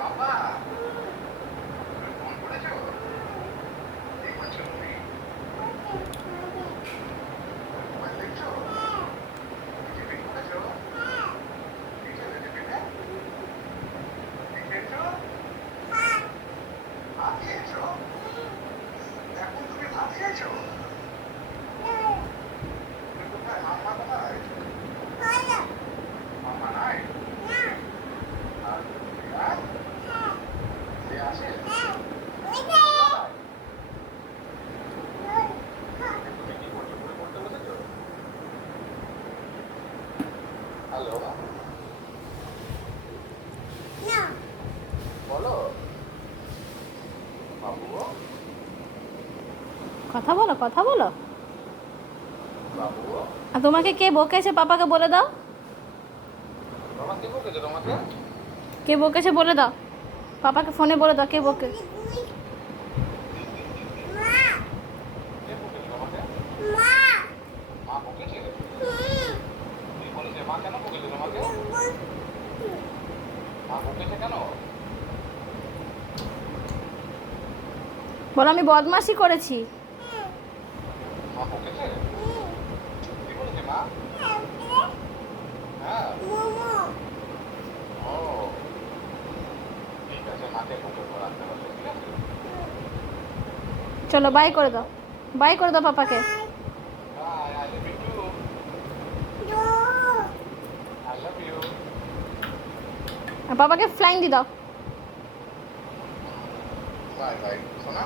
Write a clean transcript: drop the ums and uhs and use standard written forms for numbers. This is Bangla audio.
বাবা ফোন করেছো? কি করছো তুমি? মোবাইল দেখছো? টিফিন করেছো? কি খেলে টিফিনে? কি খেয়েছো? ভাত খেয়েছো? এখন তুমি ভাত খেয়েছো? তুমি কোথায়? মাম্মা কোথায়? মাম্মা নাই? আর রিয়া? রিয়া আসে? তুমি কি করছো? বই পড়তে বসেছো? হ্যালো, বলো বাবু, কথা বলো, কথা বলো। বাবু। আর তোমাকে কে বকেছে পাপাকে বলে দাও। বাবা কে বকেছে তোমাকে? কে বকেছে বলে দাও, পাপাকে ফোনে বলে দাও কে বকে। কে বকেছে তোমাকে? মা বকেছে? কি বলেছে? মা কেন বকেছে তোমাকে? মা বকেছে কেন? বলো আমি বদমাশি করেছি। মা বকেছে? কি বলেছে মা? হ্যাঁ। ও, ঠিক আছে, মাকে বকে রাখতে পারলে ঠিক আছে। চলো বাই করে দাও, বাই করে দাও পাপাকে। Bye, I love you too. I love you. আর পাপাকে ফ্লাইং দিয়ে দাও। বাই বাই সোনা।